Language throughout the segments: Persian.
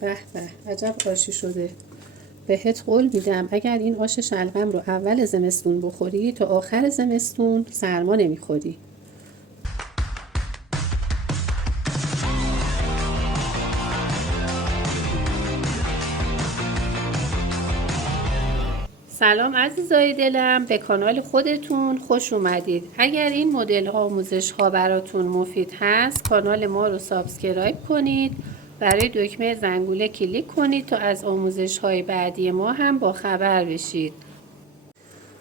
به به، عجب آشی شده. بهت قول میدم اگر این آش شلغم رو اول زمستون بخوری تا آخر زمستون سرما نمیخوری. سلام عزیزای دلم، به کانال خودتون خوش اومدید. اگر این مدل آموزش ها براتون مفید هست کانال ما رو سابسکرایب کنید، برای دکمه زنگوله کلیک کنید تا از آموزش های بعدی ما هم با خبر بشید.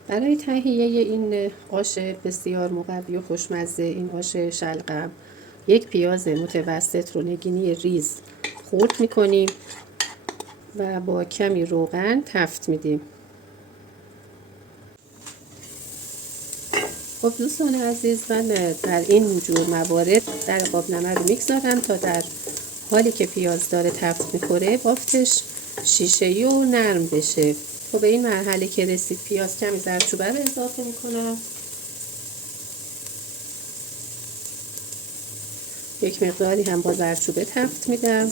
برای تهیه این آش بسیار مقوی و خوشمزه، این آش شلغم، یک پیاز متوسط رو نگینی ریز خرد میکنیم و با کمی روغن تفت میدیم. خب دوستان عزیز، من در این جور موارد در قابلمه رو میگذارم تا در حالی که پیاز داره تفت میخوره بافتش شیشه‌ای و نرم بشه. خب به این مرحله که رسید پیاز کمی زردچوبه رو اضافه میکنم، یک مقداری هم با زردچوبه تفت میدم.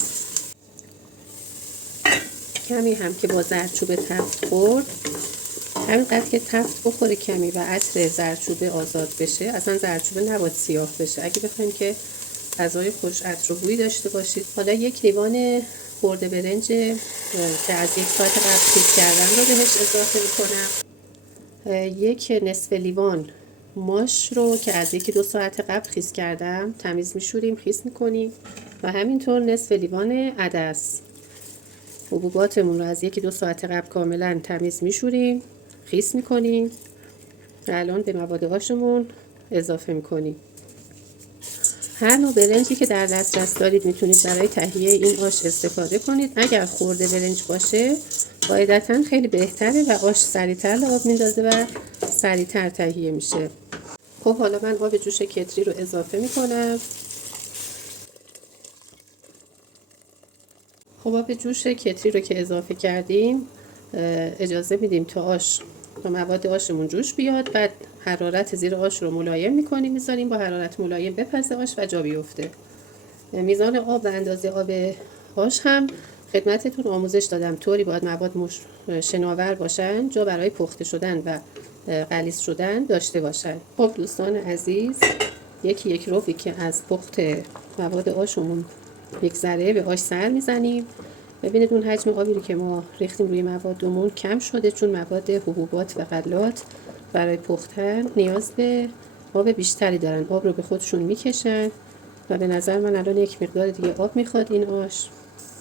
کمی هم که با زردچوبه تفت خورد، همینقدر که تفت بخوره کمی و عطر زردچوبه آزاد بشه، اصلا زردچوبه نباید سیاه بشه اگه بخوایم که غذای خوش عطر و بوی داشته باشید. حالا یک لیوان خرده برنج که از 1 ساعت قبل خیس کردم رو بهش اضافه میکنم. یک نصف لیوان ماش رو که از 1-2 ساعت قبل خیس کردم تمیز میشوریم، خیس میکنیم و همینطور نصف لیوان عدس. حبوباتمون رو از 1-2 ساعت قبل کاملا تمیز میشوریم، خیس میکنیم و الان به مواد آشمون اضافه میکنیم. هر نوع برنجی که در دسترس دارید میتونید برای تهیه این آش استفاده کنید. اگر خرده برنج باشه قاعدتا خیلی بهتره و آش سریعتر آب میندازه و سریعتر تهیه میشه. خب حالا من آب جوش کتری رو اضافه میکنم. خب آب جوش کتری رو که اضافه کردیم اجازه میدیم تا مواد آشمون جوش بیاد. بعد حرارت زیر آش رو ملایم میکنیم، میذاریم با حرارت ملایم بپزه آش و جا بیفته. میزان آب و اندازه آب آش هم خدمتتون آموزش دادم، طوری باید مواد شناور باشن، جا برای پخته شدن و غلیظ شدن داشته باشن. خب دوستان عزیز، یک ربعی که از پخت مواد آشمون میگذره به آش سر میزنیم. ببینید اون حجم آبی رو که ما ریختیم روی موادمون کم شده، چون مواد حبوبات و غلات برای پختن نیاز به آب بیشتری دارن، آب رو به خودشون میکشن و به نظر من الان یک مقدار دیگه آب میخواد این آش.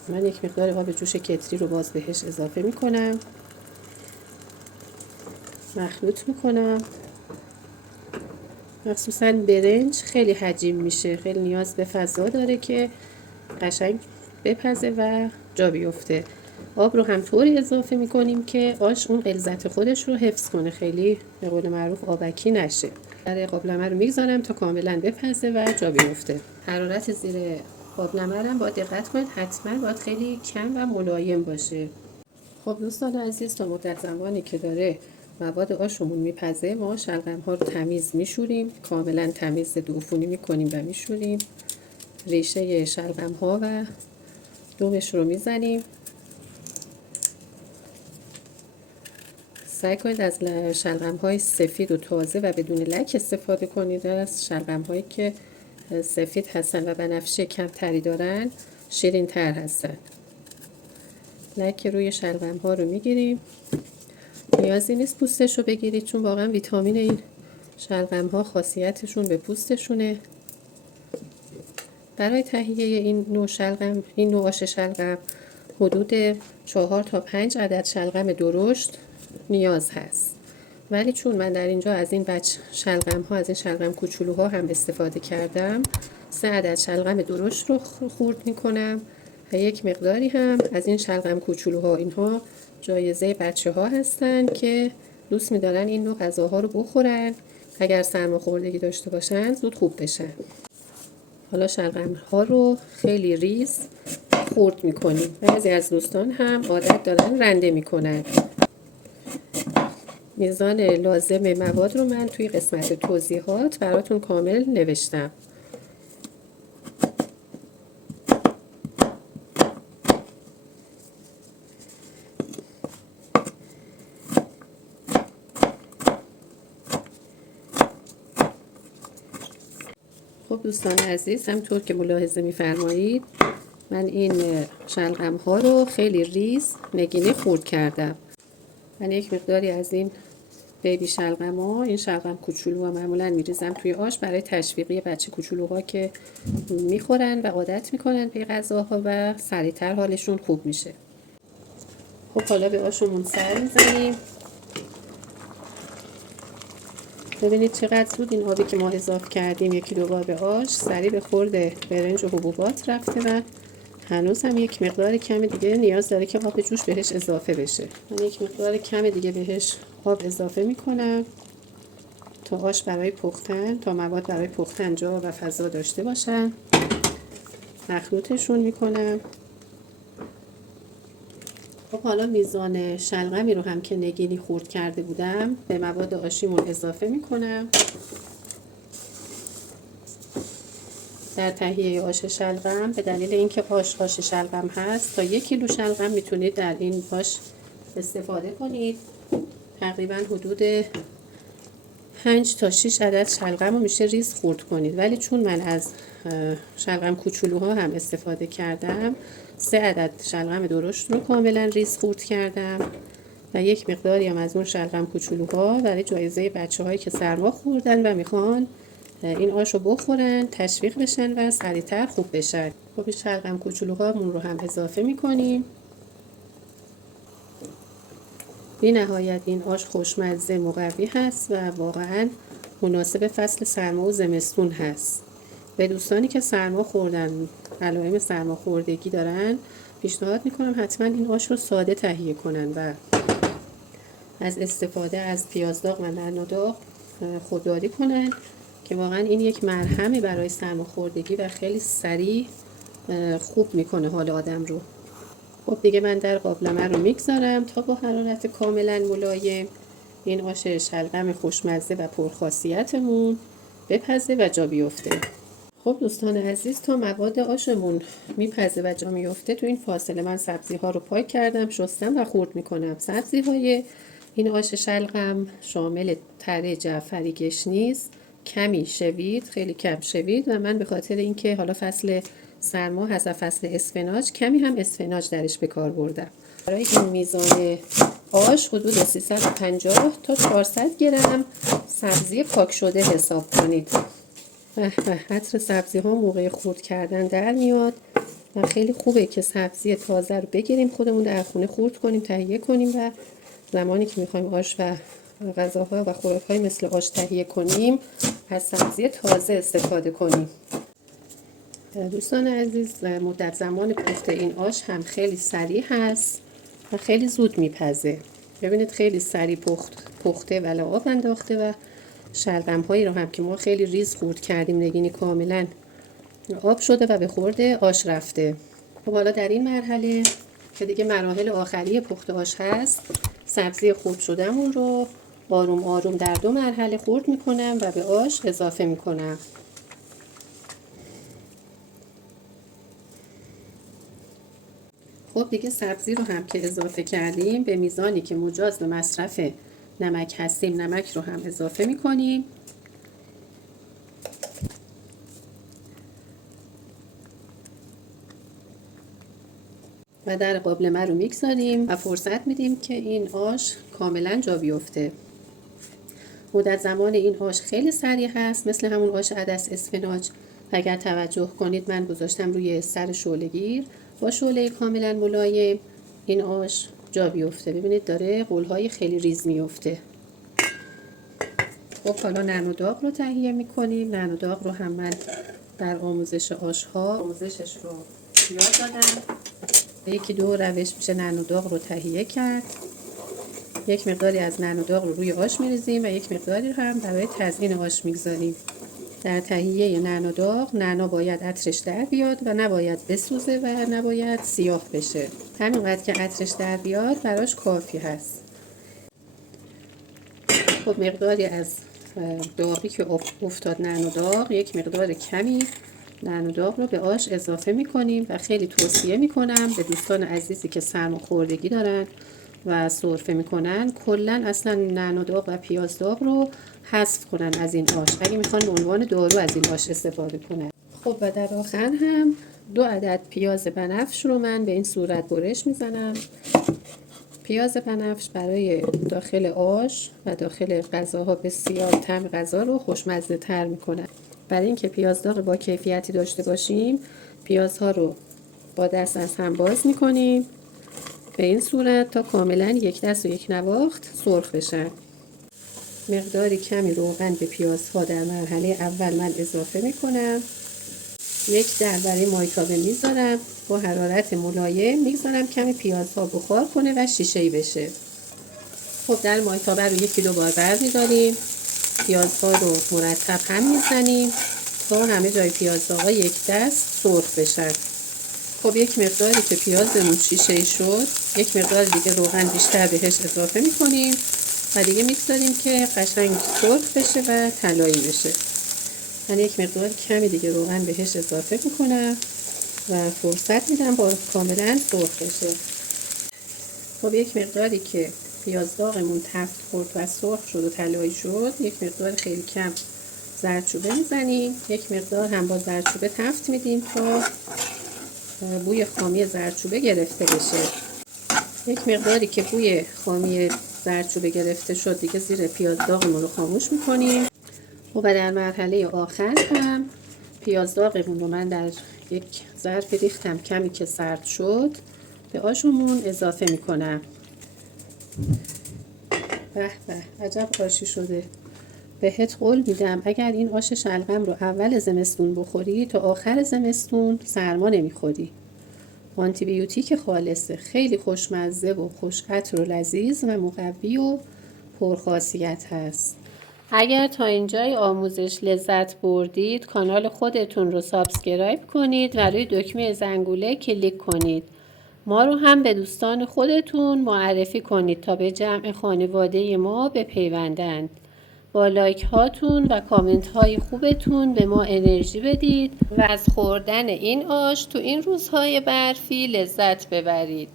من یک مقدار آب جوش کتری رو باز بهش اضافه میکنم، مخلوط میکنم. مخصوصا برنج خیلی حجیم میشه، خیلی نیاز به فضا داره که قشنگ بپزه و جا بیفته. آب رو هم طوری اضافه میکنیم که آش اون غلظت خودش رو حفظ کنه، خیلی به قول معروف آبکی نشه. در قابلمه رو میگذارم تا کاملا بپزه و جا بیفته. حرارت زیر قابلمه رو با دقت کنید، حتما باید خیلی کم و ملایم باشه. خب دوستان عزیز، تا مدت زمانی که داره مواد آشمون میپزه ما شلغم ها رو تمیز میشوریم، کاملا تمیز دوفونی میکنیم و میشوریم. ریشه شلغم ها و دومش رو میزنیم. سعی کنید از شلغم های سفید و تازه و بدون لک استفاده کنید. از شلغم هایی که سفید هستن و بنفشه کمتری دارن شیرین تر هستن. لک روی شلغم ها رو میگیریم، نیازی نیست پوستش رو بگیرید چون واقعا ویتامین این شلغم ها خاصیتشون به پوستشونه. برای تهیه این نوع آش شلغم حدود 4 تا 5 عدد شلغم درشت نیاز هست، ولی چون من در اینجا از این بچ شلغم ها، از این شلغم کوچولوها هم استفاده کردم، 3 عدد شلغم درشت رو خورد میکنم و یک مقداری هم از این شلغم کوچولوها. اینها جایزه بچه ها هستن که دوست می‌دارن این نوع غذاها رو بخورن، اگر سرماخوردگی داشته باشن زود خوب بشن. حالا شلغم ها رو خیلی ریز خرد میکنیم. بعضی از دوستان هم عادت دارن رنده میکنن. میزان لازم مواد رو من توی قسمت توضیحات براتون کامل نوشتم. خب دوستان عزیز، همونطور که ملاحظه می‌فرمایید من این شلغم ها رو خیلی ریز نگینی خورد کردم. من یک مقداری از این بیبی شلغم ها، این شلغم کوچولو ها معمولا میریزم توی آش برای تشویقی بچه کوچولوها که میخورن و عادت میکنن به غذاها و سریعتر حالشون خوب میشه. خب حالا به آشمون سر میزنیم. ببینید چقدر زود این آبی که ما اضافه کردیم، 1-2 بار به آش، سریع به خورد برنج و حبوبات رفته و هنوز هم یک مقدار کم دیگه نیاز داره که آب جوش بهش اضافه بشه. من یک مقدار کم دیگه بهش آب اضافه میکنم تا آش برای پختن، تا مواد برای پختن جا و فضا داشته باشن. مخلوطشون میکنم. خب حالا میزان شلغمی رو هم که نگینی خورد کرده بودم به مواد آشیمون اضافه میکنم. در تهیه آش شلغم به دلیل اینکه آش شلغم هست تا 1 کیلو شلغم میتونید در این آش استفاده کنید. تقریبا حدود 5 تا 6 عدد شلغم رو میشه ریز خورد کنید، ولی چون من از شلغم کوچولوها هم استفاده کردم 3 عدد شلغم درشت رو کاملا ریز خورد کردم و یک مقداری هم از اون شلغم کوچولوها برای جایزه بچه‌هایی که سرما خوردن و میخوان این آش رو بخورن، تشویق بشن و سریعتر خوب بشن. خب این شلغم کوچولوهامون رو هم اضافه میکنیم. بی نهایت این آش خوشمزه، مقوی هست و واقعا مناسب فصل سرما و زمستون هست. به دوستانی که سرما خوردن، علائم سرماخوردگی دارن، پیشنهاد میکنم حتما این آش رو ساده تهیه کنن و از استفاده از پیازداغ و نعناداغ خودداری کنن که واقعا این یک مرهمه برای سرماخوردگی و خیلی سریع خوب میکنه حال آدم رو. خب دیگه من در قابلمه رو میگذارم تا با حرارت کاملا ملایم این آش شلغم خوشمزه و پرخاصیتمون بپزه و جا بیفته. خب دوستان عزیز، تا مواد آشمون میپزه و جا میفته تو این فاصله من سبزی ها رو پاک کردم، شستم و خورد میکنم. سبزی های این آش شلغم شامل تره جعفری گشنیز، کمی شوید، خیلی کم شوید و من به خاطر اینکه حالا فصل سرما هست، فصل اسفناج، کمی هم اسفناج درش به کار بردم. برای این میزان آش حدود 350 تا 400 گرم سبزی پاک شده حساب کنید. عطر سبزی ها موقع خورد کردن در میاد و خیلی خوبه که سبزی تازه رو بگیریم خودمون در خونه خورد کنیم، تهیه کنیم و زمانی که میخوایم آش و غذاها و خوراک‌های مثل آش تهیه کنیم از سبزی تازه استفاده کنیم. دوستان عزیز، مدت زمان پخت این آش هم خیلی سریع هست و خیلی زود میپزه. ببینید خیلی سریع پخته و آب انداخته و شلغم هایی رو هم که ما خیلی ریز خورد کردیم نگینی کاملا آب شده و به خورد آش رفته. خب حالا در این مرحله که دیگه مراحل آخری پخت آش هست، سبزی خورد شدهمون رو آروم آروم در 2 مرحله خورد میکنم و به آش اضافه میکنم. خب دیگه سبزی رو هم که اضافه کردیم به میزانی که مجاز به مصرف نمک هستیم نمک رو هم اضافه میکنیم و در قابلمه رو میگذاریم و فرصت میدیم که این آش کاملا جا بیفته. مدت زمان این آش خیلی سریع هست، مثل همون آش عدس اسفناج. اگر توجه کنید من گذاشتم روی سر شعله‌گیر با شعله کاملا ملایم این آش جا بیفته. ببینید داره غل‌های خیلی ریز میفته. خب حالا نعناداغ رو تهیه میکنیم. نعناداغ رو هم من در آموزش آش‌ها آموزشش رو یاد دادم. 1-2 روش میشه نعناداغ رو تهیه کرد. یک مقداری از نعناداغ رو روی آش میریزیم و یک مقداری هم برای تزیین آش میگذاریم. در تهیه نعناداغ نعنا باید عطرش در بیاد و نباید بسوزه و نباید سیاه بشه. همینقدر که عطرش در بیاد براش کافی هست. خب مقداری از داغی که افتاد نعناداغ، یک مقدار کمی نعناداغ رو به آش اضافه میکنیم و خیلی توصیه میکنم به دوستان عزیزی که سرماخوردگی دارن و سرفه میکنن کلا اصلا نعنا داغ و پیاز داغ رو حذف کنن از این آش، اگه میخوان به عنوان دارو از این آش استفاده کنن. خب و در آخر هم 2 عدد پیاز بنفش رو من به این صورت برش میزنم. پیاز بنفش برای داخل آش و داخل غذاها بسیار طعم غذا رو خوشمزه تر میکنن. برای اینکه پیاز داغ با کیفیتی داشته باشیم پیازها رو با دست از هم باز میکنیم به این صورت تا کاملا یک دست و یک نواخت سرخ بشن. مقداری کمی روغن به پیازها در مرحله اول من اضافه میکنم. 1 برای مایتابه میذارم، با حرارت ملایم میذارم کمی پیازها بخار کنه و شیشه‌ای بشه. خب در مایتابه رو 1 بار برمی‌داریم، پیازها رو مرتب هم میزنیم تا همه جای پیازها یک دست سرخ بشن. خب یک مقداری که پیازمون شیشه‌ای شد، یک مقدار دیگه روغن بیشتر بهش اضافه میکنیم و دیگه میگذاریم که قشنگ سرخ بشه و طلایی بشه. من یک مقدار کمی دیگه روغن بهش اضافه میکنم و فرصت میدم با کاملا سرخ بشه. خب یک مقداری که پیاز داغمون تفت خورد و سرخ شد و طلایی شد، یک مقدار خیلی کم زردچوبه میزنیم، یک مقدار هم با زردچوبه تفت میدیم تا بوی خامی زردچوبه گرفته بشه. یک مقداری که بوی خامی زردچوبه گرفته شد دیگه زیر پیاز داغمون رو خاموش میکنیم. و در مرحله آخر هم پیاز داغمون رو من در یک ظرف ریختم، کمی که سرد شد به آشمون اضافه میکنم. به به عجب آشی شده. بهت قول میدم اگر این آش شلغم رو اول زمستون بخوری تا آخر زمستون سرما نمیخوری. آنتی بیوتیک خالصه، خیلی خوشمزه و خوش عطر و لذیذ و مقوی و پرخاصیت هست. اگر تا اینجای آموزش لذت بردید کانال خودتون رو سابسکرایب کنید و روی دکمه زنگوله کلیک کنید. ما رو هم به دوستان خودتون معرفی کنید تا به جمع خانواده ما بپیوندند. با لایک هاتون و کامنت های خوبتون به ما انرژی بدید و از خوردن این آش تو این روزهای برفی لذت ببرید.